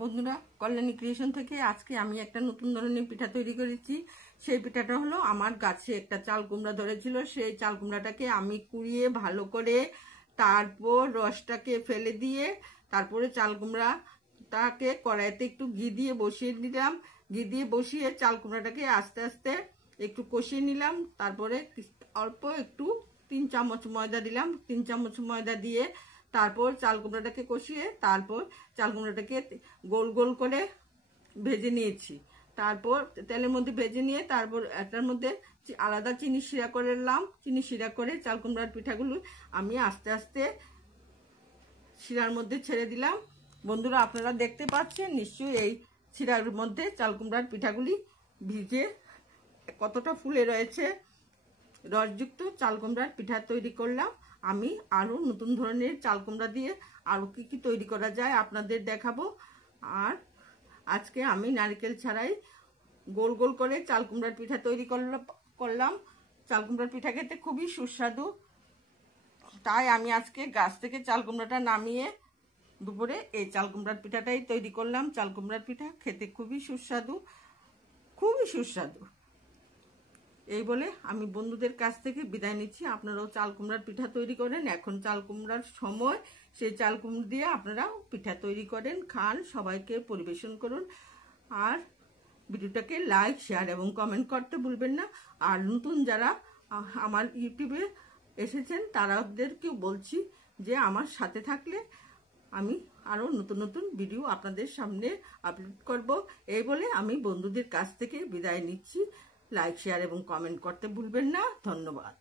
বন্ধুরা, কল্যাণী ক্রিয়েশন থেকে আজকে আমি একটা নতুন ধরনের পিঠা তৈরি করেছি। সেই পিঠাটা হলো, আমার গাছে একটা চাল কুমড়া ধরেছিল, সেই চাল কুমড়াটাকে আমি কুড়িয়ে ভালো করে তারপর রসটাকে ফেলে দিয়ে তারপরে চাল কুমড়াটাকে কড়াইতে একটু ঘি দিয়ে বসিয়ে দিলাম। ঘি দিয়ে বসিয়ে চাল কুমড়াটাকে আস্তে আস্তে একটু কষিয়ে নিলাম। তারপরে অল্প একটু 3 চামচ ময়দা দিলাম। 3 চামচ ময়দা দিয়ে তারপর চাল কুমড়াটাকে কষিয়ে তারপর চাল কুমড়াটাকে গোল গোল করে ভেজে নিয়েছি। তারপর তেলের মধ্যে ভেজে নিয়ে তারপর এটার মধ্যে আলাদা চিনি শিরা করে নিলাম। চিনি শিরা করে চাল কুমড়ার পিঠাগুলো আমি আস্তে আস্তে শিরার মধ্যে ছেড়ে দিলাম। বন্ধুরা, আপনারা দেখতে পাচ্ছেন নিশ্চয়ই এই শিরার মধ্যে চাল কুমড়ার পিঠাগুলি ভিজে কতটা ফুলে রয়েছে। রসযুক্ত চাল কুমড়ার পিঠা তৈরি করলাম। আমি আরও নতুন ধরনের চাল কুমড়া দিয়ে আরও কি তৈরি করা যায় আপনাদের দেখাবো। আর আজকে আমি নারকেল ছাড়াই গোল গোল করে চাল কুমড়ার পিঠা তৈরি করলাম। চাল কুমড়ার পিঠা খেতে খুবই সুস্বাদু, তাই আমি আজকে গাছ থেকে চাল কুমড়াটা নামিয়ে দুপুরে এই চাল কুমড়ার পিঠাটাই তৈরি করলাম। চাল কুমড়ার পিঠা খেতে খুবই সুস্বাদু, খুবই সুস্বাদু। এই বলে আমি বন্ধুদের কাছ থেকে বিদায় নিচ্ছি। আপনারাও চাল কুমড়ার পিঠা তৈরি করেন, এখন চাল কুমড়ার সময়। সেই চাল কুমড়া দিয়ে আপনারা পিঠা তৈরি করেন, খান, সবাইকে পরিবেশন করুন। আর ভিডিওটাকে লাইক, শেয়ার এবং কমেন্ট করতে ভুলবেন না। আর নতুন যারা আমার ইউটিউবে এসেছেন তাদেরকেও বলছি যে আমার সাথে থাকলে আমি আরও নতুন নতুন ভিডিও আপনাদের সামনে আপলোড করব। এই বলে আমি বন্ধুদের কাছ থেকে বিদায় নিচ্ছি। লাইক, শেয়ার এবং কমেন্ট করতে ভুলবেন না। ধন্যবাদ।